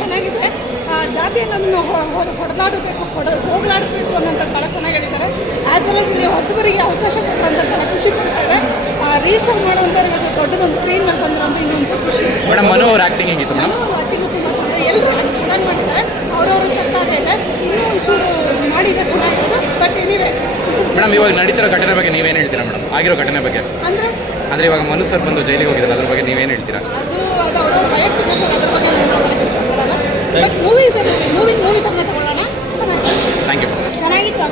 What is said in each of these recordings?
ಚೆನ್ನಾಗಿದೆ. ಜಾತಿಯನ್ನು ಹೊಡೆದಾಡಬೇಕು ಹೊಡ ಹೋಗಲಾಡಿಸ್ಬೇಕು ಅನ್ನೋಂಥ ಭಾಳ ಚೆನ್ನಾಗಿ ಹೇಳಿದ್ದಾರೆ ಆ್ಯಸ್ ವೆಲ್ ಆಸ್ ಇಲ್ಲಿ ಹೊಸಬರಿಗೆ ಅವಕಾಶ ಕೊಡುವಂಥ ಭಾಳ ಖುಷಿ ಕೊಡ್ತಾ ಇದೆ. ಆಗಿ ಮಾಡುವಂಥವ್ರು ಅದು ದೊಡ್ಡದೊಂದು ಸ್ಕ್ರೀನ್ ಮೇಲೆ ಅಂತ ಇನ್ನೊಂದು ಖುಷಿ. ಮೇಡಮ್ ಮನು ಅವ್ರ ಆ್ಯಕ್ಟಿಂಗ್ ಹೇಗಿತ್ತು ಮನೋ ಆಕ್ಟಿಂಗ್ ಆ್ಯಕ್ಟಿಂಗು ತುಂಬ ಚೆನ್ನಾಗಿ ಎಲ್ಲರೂ ಚೆನ್ನಾಗಿ ಮಾಡಿದ್ದಾರೆ. ಅವ್ರವ್ರ ತಕ್ಕಾಗ ಇದೆ. ಇನ್ನೂ ಒಂಚೂರು ಮಾಡಿದ್ರೆ ಚೆನ್ನಾಗಿರೋದು ಬಟ್ ಎನಿವೆ ಮೇಡಮ್ ಇವಾಗ ನಡೀತಿರೋ ಘಟನೆ ಬಗ್ಗೆ ನೀವೇನು ಹೇಳ್ತೀರಾ ಮೇಡಮ್? ಆಗಿರೋ ಘಟನೆ ಬಗ್ಗೆ. ಅಂದರೆ? ಅಂದರೆ ಇವಾಗ ಮನು ಸರ್ ಬಂದು ಜೈಲಿಗೆ ಹೋಗಿದ್ದಾರೆ. ಅದ್ರ ಬಗ್ಗೆ ನೀವೇನು ಹೇಳ್ತೀರಾ? ಅದು ಅವರ ವೈಯಕ್ತಿಕ ಸರ್ ಅದ್ರ ಬಗ್ಗೆ ನಾನು ಮಾತಾಡೋಕ್ಕೆ ಇಷ್ಟಪಡಲ್ಲ. ಬಟ್ ಮೂವೀಸ್ ಮೂವಿ ಮೂವಿ ತಗೊಂಡು ತಗೊಳ್ಳೋಣ? ಚೆನ್ನಾಗಿತ್ತು. ಥ್ಯಾಂಕ್ ಯು ಚೆನ್ನಾಗಿತ್ತು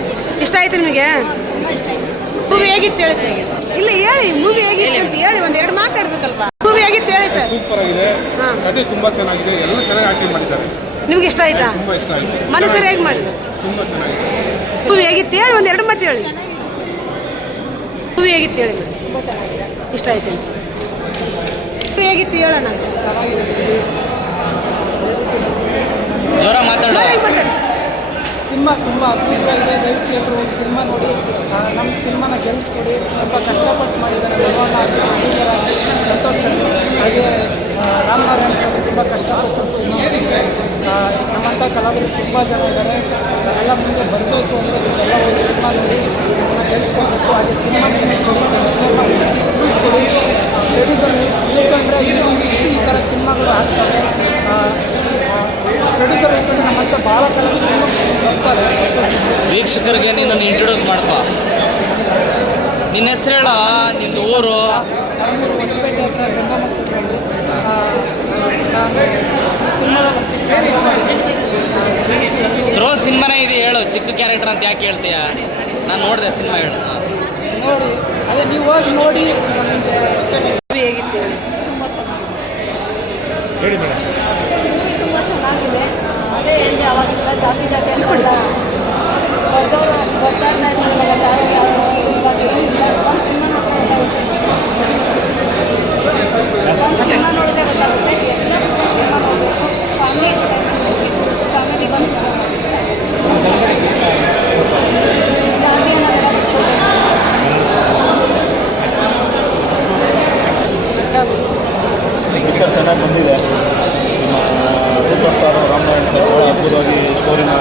ಇಷ್ಟ ಆಯ್ತು ನಿಮಗೆ? ತುಂಬ ಇಷ್ಟ ಆಯ್ತು. ಮೂವಿ ಹೇಗಿತ್ತು ಹೇಳಿ ಇಲ್ಲ ಹೇಳಿ ಮೂವಿ ಹೇಗಿತ್ತು ಅಂತ ಹೇಳಿ ಒಂದು ಎರಡು ಮಾತಾಡ್ಬೇಕಲ್ವಾ? ಮೂವಿ ಹೇಗಿತ್ತು ಹೇಳಿ ಸರ್? ಸೂಪರ್ ಆಗಿದೆ ಹಾ. ಕತೆ ತುಂಬಾ ಚೆನ್ನಾಗಿದೆ. ಎಲ್ಲ ಚೆನ್ನಾಗಿ ಆಕ್ಟಿಂಗ್ ಮಾಡಿದ್ದಾರೆ. ನಿಮ್ಗೆ ಇಷ್ಟ ಆಯ್ತಾ? ತುಂಬಾ ಇಷ್ಟ ಆಯ್ತು. ಮನಸ್ಸು ಹೇಗೆ ಮಾಡಿ ತುಂಬಾ ಚೆನ್ನಾಗಿದೆ. ಮೂವಿ ಹೇಗಿತ್ತು ಹೇಳಿ ಒಂದು ಎರಡು ಮಾತು ಹೇಳಿ. ಮೂವಿ ಹೇಗಿತ್ತು ಹೇಳಿ? ಇಷ್ಟ ಆಯ್ತು. ಮೂವಿ ಹೇಗಿತ್ತು ಹೇಳೋಣ ಜ್ವರ ಮಾತಾಡೋ. ಸಿನಿಮಾ ತುಂಬ ಅದ್ಭುತವಾಗಿದೆ. ದಯವಿಟ್ಟು ಎಲ್ಲರೂ ಹೋಗಿ ಸಿನಿಮಾ ನೋಡಿ. ನಮ್ಮ ಸಿನಿಮಾನ ಗೆಲ್ಲಿಸ್ಕೊಡಿ ತುಂಬ ಕಷ್ಟಪಟ್ಟು ಮಾಡಿದ್ದಾರೆ. ಭಗವಾನ್ ಸಂತೋಷ. ಹಾಗೆ ರಾಮನಾರಾಯಣ ಸ್ವಾಮಿ ಸರ್ ತುಂಬ ಕಷ್ಟಪಟ್ಟು ಸಿನಿಮಾ ನಮ್ಮಂಥ ಕಲಾವಿದರು ತುಂಬ ಜನ ಇದ್ದಾರೆ ಎಲ್ಲ ಮುಂದೆ ಬರಬೇಕು ಅಂದರೆ ಎಲ್ಲ ಹೋಗಿ ಸಿನಿಮಾ ನೋಡಿ ನಮ್ಮನ್ನ ಗೆಲ್ಲಿಸ್ಕೊಳ್ಬೇಕು ಹಾಗೆ ಸಿನಿಮಾ ಗೆಲ್ಲಿಸ್ಕೊಡಿ ಸಿನಿಮಾ ಉಳಿಸ್ಕೊಡಿ ಪ್ರೊಡ್ಯೂಸರ್ ಇಳ್ಕೊಂಡ್ರೆ ಇನ್ನೊಂದಿಷ್ಟು ಈ ಥರ ಸಿನಿಮಾಗಳು ಆಗ್ತವೆ ಪ್ರೊಡ್ಯೂಸರ್ ನಮ್ಮಂಥ ಭಾಳ ಕಲಾವಿದರು ಬರ್ತಾರೆ ವೀಕ್ಷಕರಿಗೆ ನೀನು ಇಂಟ್ರೊಡ್ಯೂಸ್ ಮಾಡ್ತಾ ನಿನ್ನ ಹೆಸರು ಹೇಳ ನಿಂದು ಊರು? ರೋ ಹೊಸಪೇಟೆ ಹತ್ರ ಸಿನಿಮಾನೇ ಇದೆ ಹೇಳು. ಚಿಕ್ಕ ಕ್ಯಾರೆಕ್ಟರ್ ಅಂತ ಯಾಕೆ ಹೇಳ್ತೀಯಾ? ನಾನು ನೋಡಿದೆ ಸಿನಿಮಾ ಹೇಳು. ನೋಡಿ ಅದೇ ನೀವು ಹೋಗಿ ನೋಡಿ ನಮಗೆ ಮೂವಿ ಹೇಗಿತ್ತು ಹೇಳಿ ಹೇಳಿ ಮೇಡಮ್ ತುಂಬ ಚೆನ್ನಾಗಿದೆ ಅದೇ ಹೇಳಿ ಅವಾಗಿಂದ ಜಾತಿ ಜಾತಿ ಅಂತ ಬರ್ದವ್ರು ಬರ್ತಾರ್ತಾ ಇರ್ತಾರೆ ಇವಾಗ ಯಾರು ಯಾರು ಇವಾಗ ಏನಿಲ್ಲ ಒಂದು ಸಿನಿಮಾ ನೋಡ್ತಾ ಒಂದು ಸಿನಿಮಾ ನೋಡಿದ್ರೆ ಗೊತ್ತಾಗುತ್ತೆ ಎಲ್ಲರೂ ಸಿನಿಮಾ ನೋಡಬೇಕು ಫ್ಯಾಮಿಲಿ ಫ್ಯಾಮಿಲಿ ಬಂದು ಜಾತಿ ಅನ್ನೋದೆಲ್ಲ ಬಿಟ್ಬಿಟ್ಟು ಪಿಕ್ಚರ್ ಚೆನ್ನಾಗಿ ಬಂದಿದೆ ನಮ್ಮ ಸೂಪರ್ ಸ್ಟಾರ್ ರಾಮನಾರಾಯಣ್ ಸರ್ ಭಾಳ ಅದ್ಭುತವಾಗಿ ಸ್ಟೋರಿನ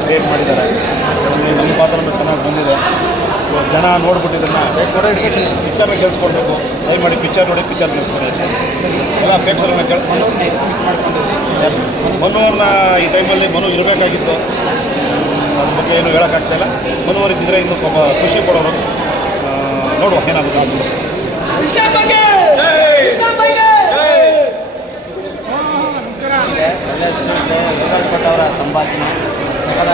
ಕ್ರಿಯೇಟ್ ಮಾಡಿದ್ದಾರೆ ನಮಗೆ ನಮ್ಮ ಪಾತ್ರನೂ ಚೆನ್ನಾಗಿ ಬಂದಿದೆ ಸೊ ಜನ ನೋಡ್ಬಿಟ್ಟಿದ್ದನ್ನು ಪಿಕ್ಚರ್ನ ಗೆಲ್ಸ್ಕೊಡ್ಬೇಕು ದಯಮಾಡಿ ಪಿಕ್ಚರ್ ನೋಡಿ ಪಿಕ್ಚರ್ ಗೆಲ್ಸ್ಕೊಡಿ ಅಷ್ಟೇ ಎಲ್ಲ ಪ್ರೇಕ್ಷಕರನ್ನ ಕೇಳ್ಕೊಂಡು ಯಾರು? ಮನು ಅವ್ರನ್ನ ಈ ಟೈಮಲ್ಲಿ ಮನು ಇರಬೇಕಾಗಿತ್ತು. ಅದ್ರ ಬಗ್ಗೆ ಏನು ಹೇಳೋಕ್ಕಾಗ್ತಾಯಿಲ್ಲ ಮನು ಅವ್ರಿದ್ದಿದ್ರೆ ಇನ್ನೂ ಪಾಪ ಖುಷಿ ಕೊಡೋರು. ನೋಡುವ ಏನಾಗುತ್ತೆ ಅವರ ಸಂಭಾಷಣೆ ಸಕಾಲ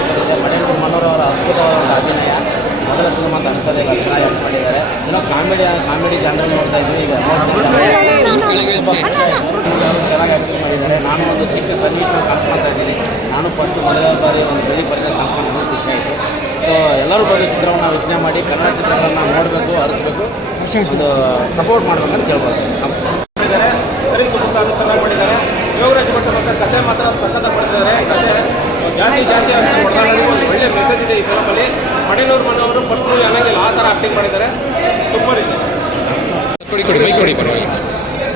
ಮನೆಯವರು ಮನೋರವರ ಅದ್ಭುತವಾದ ಒಂದು ಅಭಿನಯ. ಮೊದಲ ಸಿನಿಮಾ ಅಂತ ಲಕ್ಷಣ ಚೆನ್ನಾಗಿ ಇನ್ನೂ ಕಾಮಿಡಿ ಕಾಮಿಡಿ ಜಾನರ್ ನೋಡ್ತಾ ಇದ್ವಿ. ಈಗ ಚೆನ್ನಾಗಿ ಆಕ್ಟಿಂಗ್ ಮಾಡಿದ್ದಾರೆ. ನಾನು ಒಂದು ಚಿಕ್ಕ ಸರ್ವಿಸ್ನ ಮಾಡ್ತಾ ಇದ್ದೀನಿ. ನಾನು ಫಸ್ಟ್ ಮೊದಲ ಬಾರಿ ಒಂದು ಬೆಳಿ ಕಾಣಿಸ್ಕೊಂಡು ಖುಷಿ ಆಯಿತು. ಸೊ ಎಲ್ಲರೂ ಬಂದು ಚಿತ್ರವನ್ನು ಯೋಚನೆ ಮಾಡಿ ಕನ್ನಡ ಚಿತ್ರಗಳನ್ನ ನೋಡಬೇಕು ಅರಿಸ್ಬೇಕು. ಒಂದು ಸಪೋರ್ಟ್ ಮಾಡ್ಬೇಕಂತ ಕೇಳ್ಬೋದು ನಮಸ್ಕಾರ. ಚೆನ್ನಾಗಿ ಮಾಡಿದ್ದಾರೆ. ಯೋಗರಾಜ್ ಭಟ್ ಮಾತ್ರ ಕತೆ ಮಾತ್ರ ಸಖತ್ತಾಗಿ ಮಾಡಿದ್ದಾರೆ ಜಾತಿ ಜಾತಿ ಅಂತ ಒಳ್ಳೆ ಮೆಸೇಜ್ ಇದೆ ಈ ಫಿಲಮಲ್ಲಿ ಮಣಿನೂರು ಮನೆಯವರು ಫಸ್ಟ್ ಮೂವಿ ಅನ್ನಂಗಿಲ್ಲ. ಆ ಥರ ಆಕ್ಟಿಂಗ್ ಮಾಡಿದ್ದಾರೆ. ಕೊಡಿ ಕೊಡಿ ಮೈಕ್ ಕೊಡಿ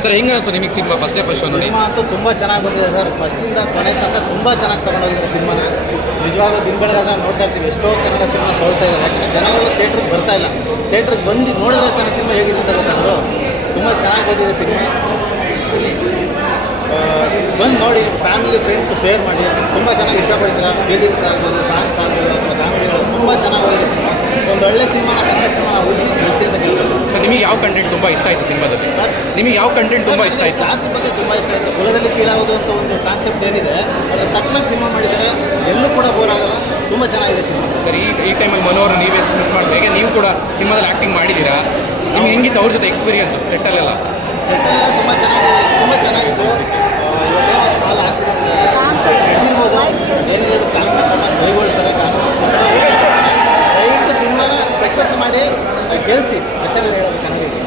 ಸರ್, ಹೆಂಗೆ ಅನಿಸ್ತು ನಿಮಗೆ ಸಿನಿಮಾ? ಫಸ್ಟ್ ಫಸ್ಟ್ ನೋಡಿ. ಸಿನಿಮಾ ಅಂತೂ ತುಂಬ ಚೆನ್ನಾಗಿ ಬಂದಿದೆ ಸರ್. ಫಸ್ಟಿಂದ ಕೊನೆ ತನಕ ತುಂಬ ಚೆನ್ನಾಗಿ ತಗೊಂಡೋಗಿದ್ದಾರೆ ಸಿನಿಮಾನ. ನಿಜವಾಗ್ಲೂ ದಿನ ಬೆಳಗಾದ್ರೆ ನೋಡ್ತಾ ಇರ್ತೀವಿ ಎಷ್ಟೋ ಕನ್ನಡ ಸಿನಿಮಾ ಸೋಲ್ತಾ ಇದೆ ಯಾಕಂದರೆ ಜನಗಳು ಥಿಯೇಟ್ರಿಗೆ ಬರ್ತಾ ಇಲ್ಲ. ಥಿಯೇಟ್ರಿಗೆ ಬಂದು ನೋಡಿದ್ರೆ ತನ್ನ ಸಿನಿಮಾ ಹೇಗಿದೆ ಅಂತ ಗೊತ್ತಾಗೋದು. ತುಂಬ ಚೆನ್ನಾಗಿ ಬಂದಿದೆ ಸಿನಿಮಾ. ಬಂದು ನೋಡಿ ಫ್ಯಾಮಿಲಿ ಫ್ರೆಂಡ್ಸ್ಗೂ ಶೇರ್ ಮಾಡಿ. ತುಂಬ ಚೆನ್ನಾಗಿ ಇಷ್ಟಪಡ್ತೀರಾ? ಫೀಲಿಂಗ್ಸ್ ಆಗ್ಬೋದು ಸಾಂಗ್ಸ್ ಆಗ್ಬೋದು, ಅಥವಾ ಕಾಮಿಡಿಗಳು ತುಂಬ ಚೆನ್ನಾಗಿ ಹೋಗಿದೆ ಸಿನಿಮಾ. ಒಳ್ಳೆ ಸಿನಿಮಾನ ಕನ್ನಡ ಸಿನಿಮಾನ ಉಳಿಸಿ ಕಳಿಸಿ ಅಂತ ಕೇಳ್ಬೋದು ಸರ್ ನಿಮಗೆ ಯಾವ ಕಂಟೆಂಟ್ ತುಂಬ ಇಷ್ಟ ಆಯಿತು ಸಿನಿಮಾದಲ್ಲಿ? ಸರ್ ನಿಮಗೆ ಯಾವ ಕಂಟೆಂಟ್ ತುಂಬ ಇಷ್ಟ ಆಯಿತು? ಜಾತಿ ಬಗ್ಗೆ ತುಂಬ ಇಷ್ಟ ಆಯಿತು. ಕುಲದಲ್ಲಿ ಕೀಳಾಗೋದು ಅಂತ ಒಂದು ಕಾನ್ಸೆಪ್ಟ್ ಏನಿದೆ ಅದು ತಕ್ಕನಾಗಿ ಸಿನಿಮಾ ಮಾಡಿದರೆ ಎಲ್ಲೂ ಕೂಡ ಬೋರ್ ಆಗಲ್ಲ. ತುಂಬ ಚೆನ್ನಾಗಿದೆ ಸಿನಿಮಾ ಸರ್. ಈ ಈ ಟೈಮಲ್ಲಿ ಮನೋಹರ್ ನೀವೇ ಮಿಸ್ ಹೇಗೆ? ನೀವು ಕೂಡ ಸಿನಿಮಾದಲ್ಲಿ ಆ್ಯಕ್ಟಿಂಗ್ ಮಾಡಿದ್ದೀರಾ? ನಿಮ್ಗೆ ಹೆಂಗಿತ್ತು ಅವ್ರ ಜೊತೆ ಎಕ್ಸ್ಪೀರಿಯನ್ಸ್ ಸೆಟ್ಟಲ್ಲೆಲ್ಲ? ಸೆಟ್ ಎಲ್ಲ ತುಂಬ ಚೆನ್ನಾಗಿ ತುಂಬ ಚೆನ್ನಾಗಿದ್ರು. ಸೂಪರಾಗಿದೆ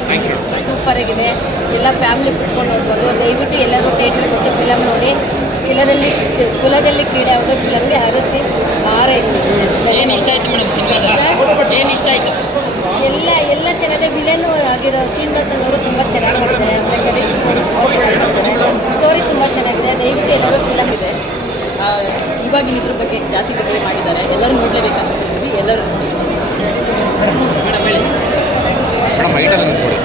ಥ್ಯಾಂಕ್ ಯು ಸೂಪರ್ ಎಲ್ಲ ಫ್ಯಾಮಿಲಿ ಕುತ್ಕೊಂಡು ನೋಡ್ಬೋದು. ದಯವಿಟ್ಟು ಎಲ್ಲರೂ ಥಿಯೇಟರ್ ಕೊಟ್ಟು ಫಿಲಮ್ ನೋಡಿ. ಕುಲದಲ್ಲಿ ಕುಲದಲ್ಲಿ ಕ್ರೀಡೆ ಆಗೋದು ಫಿಲಮ್ಗೆ ಹರಸಿ ಹಾರೈಸಿ. ಏನು ಇಷ್ಟ ಆಯಿತು ಮೇಡಮ್ ಸಿನಿಮಾದ? ಏನು ಇಷ್ಟ ಆಯಿತು? ಎಲ್ಲ ಎಲ್ಲ ಜನದ ವಿಲನ್ ಆಗಿರೋ ಶ್ರೀನಿವಾಸನ್ ಅವರು ತುಂಬ ಚೆನ್ನಾಗಿ ಮಾಡಿದ್ದಾರೆ. ಆಮೇಲೆ ಸ್ಟೋರಿ ತುಂಬ ಚೆನ್ನಾಗಿದೆ. ದಯವಿಟ್ಟು ಎಲ್ಲರೂ ಫಿಲಮ್ ಇದೆ. ಇವಾಗಿನ ಇದ್ರ ಬಗ್ಗೆ ಜಾತಿ ಬಗ್ಗೆ ಮಾಡಿದ್ದಾರೆ. ಎಲ್ಲರೂ ನೋಡಲೇಬೇಕು ಎಲ್ಲರೂ ಹೈಟಲ್ಲಿ ನಿಂತ್ಕೊಳ್ಳಿ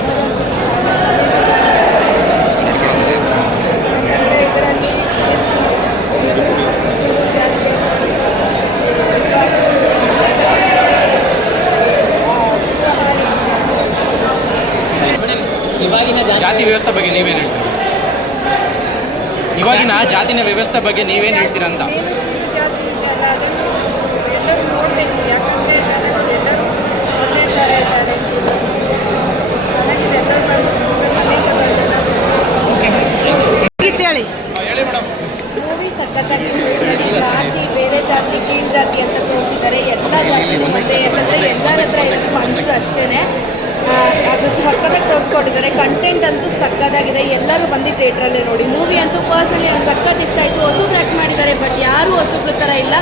ಜಾತಿ ವ್ಯವಸ್ಥೆ ಬಗ್ಗೆ ನೀವೇನು ಹೇಳ್ತೀರಾ? ಇವಾಗಿನ ಜಾತಿನ ವ್ಯವಸ್ಥೆ ಬಗ್ಗೆ ನೀವೇನು ಹೇಳ್ತೀರಾ ಅಂತ? ಎಲ್ಲರೂ ನೋಡಬೇಕು. ಯಾಕಂದರೆ ಜನಗಳು ಎಲ್ಲರೂ ಇದ್ದಾರೆ ಹೇಳಿ. ಮೂವಿ ಸಖತ್ತಾಗಿತ್ತು ಇದರಲ್ಲಿ ಜಾತಿ, ಬೇರೆ ಜಾತಿ, ಕೀಳು ಜಾತಿ ಅಂತ ತೋರಿಸಿದ್ದಾರೆ. ಎಲ್ಲ ಜಾತಿ ಒಂದೇ ಯಾಕಂದರೆ ಎಲ್ಲರ ಹತ್ರ ಇರೋದು ಮನುಷ್ಯರು ಅಷ್ಟೇನೆ. ಅದು ಸಖತ್ತಾಗಿ ತೋರಿಸ್ಕೊಟ್ಟಿದ್ದಾರೆ. ಕಂಟೆಂಟ್ ಅಂತೂ ಸಕ್ಕತ್ತಾಗಿದೆ ಎಲ್ಲರೂ ಬಂದು ಥಿಯೇಟ್ರಲ್ಲೇ ನೋಡಿ. ಮೂವಿ ಅಂತೂ ಪರ್ಸ್ನಲಿ ಸಖತ್ ಇಷ್ಟ ಆಯಿತು. ಹೊಸಬ್ರು ಆ್ಯಕ್ಟ್ ಮಾಡಿದ್ದಾರೆ ಬಟ್ ಯಾರೂ ಹೊಸಬ್ರ ಥರ ಇಲ್ಲ.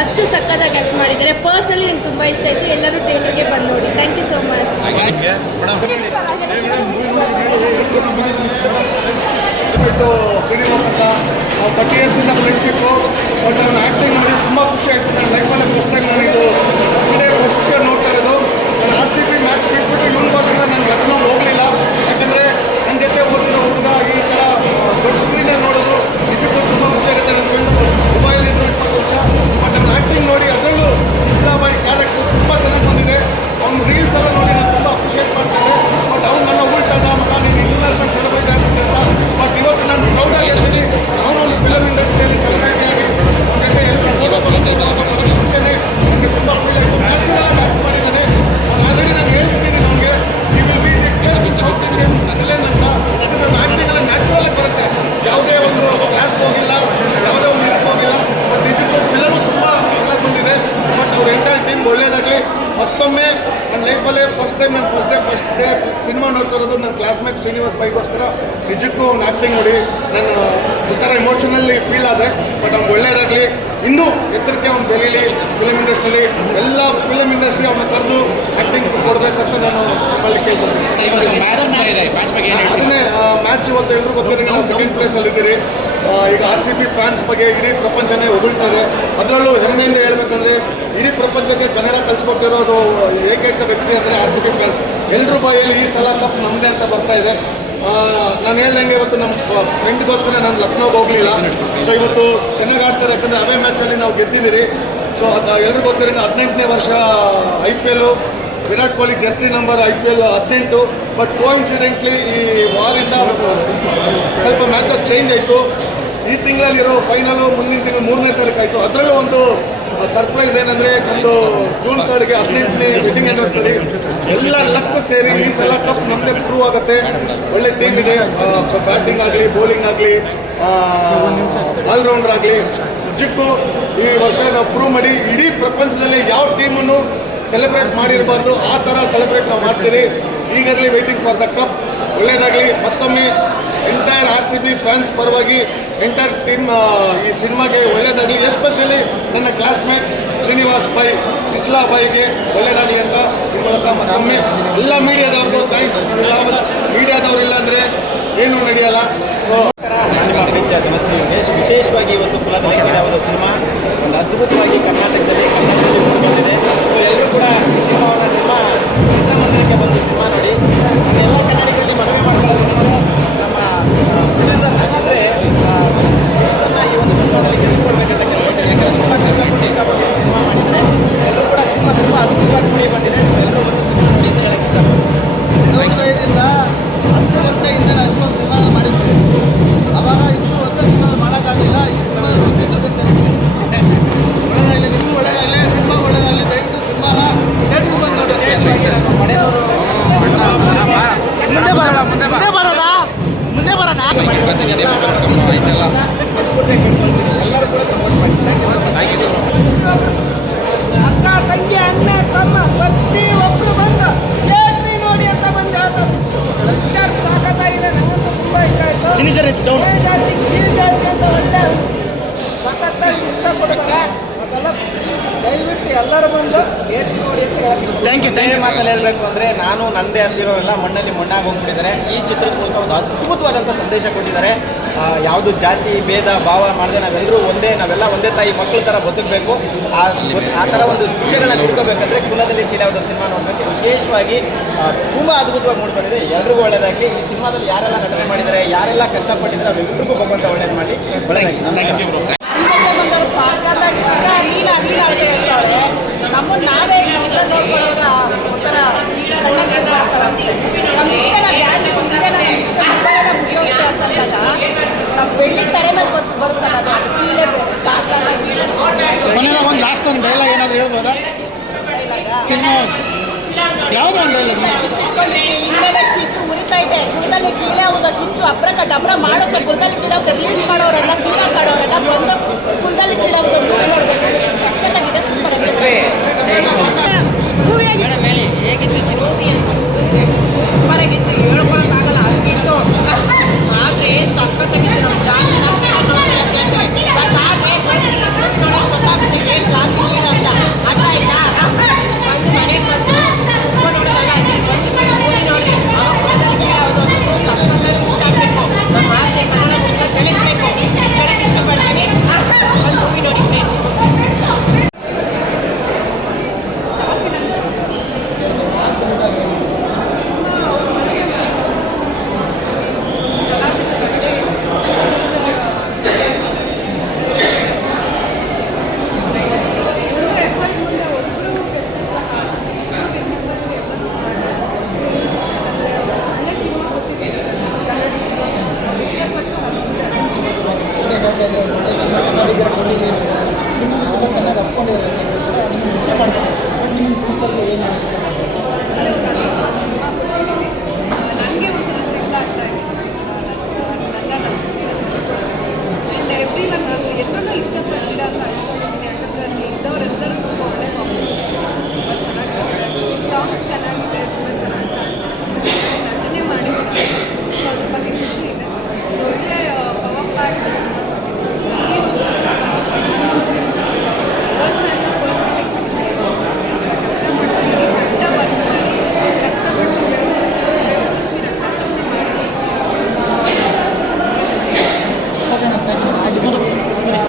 ಅಷ್ಟು ಸಕ್ಕತ್ತಾಗಿ ಆ್ಯಕ್ಟ್ ಮಾಡಿದ್ದಾರೆ. ಪರ್ಸ್ನಲಿ ನಂಗೆ ತುಂಬ ಇಷ್ಟ ಆಯಿತು. ಎಲ್ಲರೂ ಥಿಯೇಟ್ರಿಗೆ ಬಂದು ನೋಡಿ. ಥ್ಯಾಂಕ್ ಯು ಸೋ ಮಚ್ ನಾನು first day first day cinema ನೋಡ್ತಾ ಇರೋದು ನನ್ನ ಕ್ಲಾಸ್ಮೇಟ್ ಶ್ರೀನಿವಾಸ್ ಬೈಗೋಸ್ಕರ. ನಿಜಕ್ಕೂ ಅವ್ನು ಆ್ಯಕ್ಟಿಂಗ್ ನೋಡಿ ನಾನು ಒಂಥರ ಇಮೋಷನಲ್ಲಿ ಫೀಲ್ ಆದೆ ಬಟ್ ಅವ್ನು ಒಳ್ಳೇದಾಗಲಿ ಇನ್ನೂ ಎತ್ತರಕ್ಕೆ ಅವ್ನು ಬೆಳೀಲಿ ಫಿಲಮ್ ಇಂಡಸ್ಟ್ರಿಯಲ್ಲಿ ಎಲ್ಲ ಫಿಲಮ್ ಇಂಡಸ್ಟ್ರಿ ಅವನ್ನ ಕರೆದು ಆ್ಯಕ್ಟಿಂಗ್ ಕೊಡಬೇಕಂತ ನಾನು ಕೇಳ್ತೀನಿ ಮ್ಯಾಚ್ ಇವತ್ತು ಎಲ್ಲರೂ ಗೊತ್ತಿರೋ ನಾವು ಸೆಕೆಂಡ್ ಪ್ಲೇಸಲ್ಲಿ ಇದ್ದೀರಿ. ಈಗ ಆರ್ ಸಿ ಬಿ ಫ್ಯಾನ್ಸ್ ಬಗ್ಗೆ ಇಡೀ ಪ್ರಪಂಚನೇ ಉಗುಳ್ತಾರೆ ಅದರಲ್ಲೂ ಹೆಮ್ಮೆಯಿಂದ ಹೇಳ್ಬೇಕಂದ್ರೆ ಇಡೀ ಪ್ರಪಂಚಕ್ಕೆ ಕನ್ನಡ ಕಲಿಸ್ಕೊಟ್ಟಿರೋದು ಏಕೈಕ ವ್ಯಕ್ತಿ ಅಂದರೆ ಆರ್ ಸಿ ಬಿ ಫ್ಯಾನ್ಸ್ ಎಲ್ಲರೂ ಬಾಯಲ್ಲಿ ಈ ಸಲ ಕಪ್ ನಮ್ಮದೇ ಅಂತ ಬರ್ತಾ ಇದೆ. ನಾನು ಹೇಳ್ದಂಗೆ ಇವತ್ತು ನಮ್ಮ ಫ್ರೆಂಡ್ಗೋಸ್ಕರ ನಾನು ಲಕ್ನೋಗೆ ಹೋಗಲಿಲ್ಲ. ಸೊ ಇವತ್ತು ಚೆನ್ನಾಗಿ ಆಡ್ತಾರೆ ಯಾಕಂದರೆ ಅವೇ ಮ್ಯಾಚಲ್ಲಿ ನಾವು ಗೆದ್ದಿದ್ದೀರಿ. ಸೊ ಅದು ಎಲ್ರಿಗೂ ಗೊತ್ತಿರೋ ಹದಿನೆಂಟನೇ ವರ್ಷ ಐ ಪಿ ಎಲ್ಲು Virat Kohli jersey number I P L ಹದಿನೆಂಟು. ಬಟ್ ಕೋಇನ್ಸಿಡೆಂಟ್ಲಿ ಈ ವಾರಿಂದ ಸ್ವಲ್ಪ ಮ್ಯಾಚಸ್ ಚೇಂಜ್ ಆಯಿತು. ಈ ತಿಂಗಳಲ್ಲಿರೋ ಫೈನಲು ಮುಂದಿನ ತಿಂಗಳು ಮೂರನೇ ತಾರೀಕು ಆಯಿತು ಅದರಲ್ಲೂ ಒಂದು ಸರ್ಪ್ರೈಸ್ ಏನಂದರೆ ಒಂದು ಜೂನ್ ತರ್ಡ್ಗೆ ಹದಿನೆಂಟನೇ ವೆಡ್ಡಿಂಗ್ ಆ್ಯನಿವರ್ಸರಿ ಎಲ್ಲ ಲಕ್ಕು ಸೇರಿ ಈ ಸಲ ಕಪ್ ನಮ್ಮದೇ ಪ್ರೂವ್ ಆಗುತ್ತೆ. ಒಳ್ಳೆ ಟೀಮ್ ಇದೆ. ಬ್ಯಾಟಿಂಗ್ ಆಗಲಿ ಬೌಲಿಂಗ್ ಆಗಲಿ ಆಲ್ರೌಂಡರ್ ಆಗಲಿ. ನಿಜಕ್ಕೂ ಈ ವರ್ಷ ನಾವು ಪ್ರೂವ್ ಮಾಡಿ ಇಡೀ ಪ್ರಪಂಚದಲ್ಲಿ ಯಾವ ಟೀಮನ್ನು ಸೆಲೆಬ್ರೇಟ್ ಮಾಡಿರಬಾರ್ದು, ಆ ಥರ ಸೆಲೆಬ್ರೇಟ್ ನಾವು ಮಾಡ್ತೀರಿ ಈಗಲೇ ವೇಟಿಂಗ್ ಫಾರ್ ದ ಕಪ್ ಒಳ್ಳೇದಾಗಲಿ. ಮತ್ತೊಮ್ಮೆ entire R C B fans ಪರವಾಗಿ ಎಂಟೈರ್ ಟೀಮ್ ಈ ಸಿನಿಮಾಗೆ ಒಳ್ಳೆಯದಾಗಲಿ ಎಸ್ಪೆಷಲಿ ನನ್ನ ಕ್ಲಾಸ್ಮೇಟ್ ಶ್ರೀನಿವಾಸ್ ಬೈ ಇಸ್ಲಾ ಬೈಗೆ ಒಳ್ಳೇದಾಗಲಿ ಅಂತ ಈ ಮೂಲಕ ಎಲ್ಲ ಮೀಡಿಯಾದವ್ರಿಗೂ ಥ್ಯಾಂಕ್ಸ್ ಮೀಡಿಯಾದವ್ರು ಅಂದರೆ ಏನೂ ನಡೆಯಲ್ಲ. ಸೊ ನಿಮ್ಮ ಪ್ರೀತಿಯ ಜನಸ್ನೇಹಿ ಯೋಗೇಶ್ ವಿಶೇಷವಾಗಿ ಇವತ್ತು ಕುಲದಲ್ಲಿ ಒಂದು ಸಿನಿಮಾ ಒಂದು ಅದ್ಭುತವಾಗಿ ಕರ್ನಾಟಕದಲ್ಲಿ ಕನ್ನಡದಲ್ಲಿ ಬಂದಿದೆ ಸೊ ಎಲ್ಲರೂ ಕೂಡ ಈ ಸಿನಿಮಾವನ್ನು ಸಿನಿಮಾ ಚಿತ್ರಮಂದಿರಕ್ಕೆ ಬಂದು ಸಿನಿಮಾ ನೋಡಿ ಎಲ್ಲ ಕನ್ನಡಿಗರಲ್ಲಿ ಮನವಿ ಮಾಡ್ಕೊಳ್ಳೋದು ಮುಂದೆ ಬರೋಣ ಮುಂದೆ ಬರೋಣ ಮುಂದೆ ಎಲ್ಲರೂ ಕೂಡ ಅಕ್ಕ ತಂಗಿ ಅಣ್ಣ ತಮ್ಮ ಪ್ರತಿ ಒಬ್ರು ಬಂದು ಥಿಯೇಟ್ರಿ ನೋಡಿ ಅಂತ ಬಂದು ಹೇಳ್ತಾರೆ ಪಿಕ್ಚರ್ ಸಾಕತ್ತಾಗಿದೆ ನನಗಂತೂ ತುಂಬ ಇಷ್ಟ ಆಯ್ತು ಜಾತಿ ಕೀಳ್ ಜಾತಿ ಅಂತ ಒಳ್ಳೆ ಸಖತ್ತಾಗಿ ದಿವಸ ಕೊಡ್ತಾರೆ. ದಯವಿಟ್ಟು ಎಲ್ಲರೂ ಬಂದು ಥಿಯೇಟ್ರಿ ನೋಡಿ ಅಂತ ಹೇಳ್ತೀನಿ. ಥ್ಯಾಂಕ್ ಯು ಥ್ಯಾಂಕ್ ಯು ಮಾತಲ್ಲಿ ಹೇಳಬೇಕು ಅಂದರೆ ನಾನು ನಂದೇ ಅಂದಿರೋರೆಲ್ಲ ಮಣ್ಣಲ್ಲಿ ಮಣ್ಣಾಗಿ ಹೋಗ್ಬಿಟ್ಟಿದ್ದಾರೆ. ಈ ಚಿತ್ರದ ಮೂಲಕ ಒಂದು ಅದ್ಭುತವಾದಂಥ ಸಂದೇಶ ಕೊಟ್ಟಿದ್ದಾರೆ. ಯಾವುದು ಜಾತಿ ಭೇದ ಭಾವ ಮಾಡದೆ ನಾವೆಲ್ಲರೂ ಒಂದೇ ನಾವೆಲ್ಲ ಒಂದೇ ತಾಯಿ ಮಕ್ಕಳ ಥರ ಬದುಕಬೇಕು. ಆ ಆ ಥರ ಒಂದು ವಿಷಯಗಳನ್ನ ತಿಳ್ಕೋಬೇಕಂದ್ರೆ ಕುಲದಲ್ಲಿ ಕೀಳಾದ ಸಿನಿಮಾ ನೋಡಬೇಕು. ವಿಶೇಷವಾಗಿ ತುಂಬ ಅದ್ಭುತವಾಗಿ ಮೂಡಿ ಬಂದಿದೆ. ಎಲ್ರಿಗೂ ಒಳ್ಳೇದಾಗಲಿ. ಈ ಸಿನಿಮಾದಲ್ಲಿ ಯಾರೆಲ್ಲ ನಟನೆ ಮಾಡಿದ್ದಾರೆ ಯಾರೆಲ್ಲ ಕಷ್ಟಪಟ್ಟಿದ್ದಾರೆ ಅವೆಲ್ಲರಿಗೂ ಭಗವಂತ ಒಳ್ಳೇದು ಮಾಡಿ. ಒಳ್ಳೇದಾಗಿ ಮತ್ತೆ ಬಂದವರು ಸಾಕಾಗಿ ನೀನ ನೀನ ಅಡುಗೆ ಹೇಳ್ತಾಳೆ ನಮ್ಮನ್ನು ನಾವೇ ಒಂಥರ ನಮ್ಮ ಬೆಳ್ಳಿ ತಲೆ ಮೇಲೆ ಬಂದು ಬರುತ್ತಲ್ಲ ಒಂದು ಲಾಸ್ಟ್ ಒಂದು ಡೈಲಾಗ್ ಏನಾದ್ರು ಹೇಳ್ಬೋದಾ? ಸಿನಿಮಾ ಯಾವುದೋ ಇನ್ಮೇಲೆ ಕಿಚ್ಚು ಉರಿತಾ ಇದೆ. ಗುರುದಲ್ಲಿ ಕೀಳೇ ಹೋದ ಕಿಚ್ಚು ಅಬ್ರಕ ಡಬ್ರ ಮಾಡುತ್ತೆ. ಗುರುದಲ್ಲಿ ಕೀಳಾಗುತ್ತೆ ರೀಲ್ಸ್ ಮಾಡೋರೆಲ್ಲ ಕೀಳಾ ಕಾಡೋರೆಲ್ಲ ಬಂದು ಗುರುದಲ್ಲಿ ಕೀಳಾಗುತ್ತೆ ಮೂವಿ ನೋಡ್ಬೇಕು. ಸೂಪರ್ ಆಗಿದೆ. ಮೂವಿ ಆಗಿದೆ ಸೂಪರ್ ಆಗಿತ್ತು. ಹೇಳ್ಕೊಳಕ್ಕಾಗಲ್ಲ. ತುಂಬ ಚೆನ್ನಾಗಿ ಅಪ್ಕೊಂಡಿದ್ದಾರೆ ನಿಮ್ಮ ಇಚ್ಛೆ ಮಾಡ್ತಾರೆ ಬಟ್ ನಿಮ್ಮ ಪೀಸಲ್ಲಿ ಏನು ನನ್ನ ಆ್ಯಂಡ್ ಎವ್ರಿ ಒನ್ ಅದು ಎಲ್ಲರೂ ಇಷ್ಟಪಡ್ತೀರಾ ಅಂತ ಅನ್ಕೊಂಡಿದ್ದೀನಿ ಯಾಕಂದರೆ ಅಲ್ಲಿ ಇದ್ದವರೆಲ್ಲರೂ ತುಂಬ ಒಳ್ಳೆ ಕಾಂಬಿನೇಷನ್ ತುಂಬ ಚೆನ್ನಾಗಿ ಬಂದಿದೆ ಸಾಂಗ್ಸ್ ಚೆನ್ನಾಗಿದೆ ತುಂಬ ಚೆನ್ನಾಗಿ ಕಾಣ್ತಿದೆ ತುಂಬ ಚೆನ್ನಾಗಿ ಸೊ ಅದ್ರ ಬಗ್ಗೆ ಖುಷಿ ಇದೆ. ಒಂದು ಒಳ್ಳೆ ಪವರ್ ಪ್ಯಾಕ್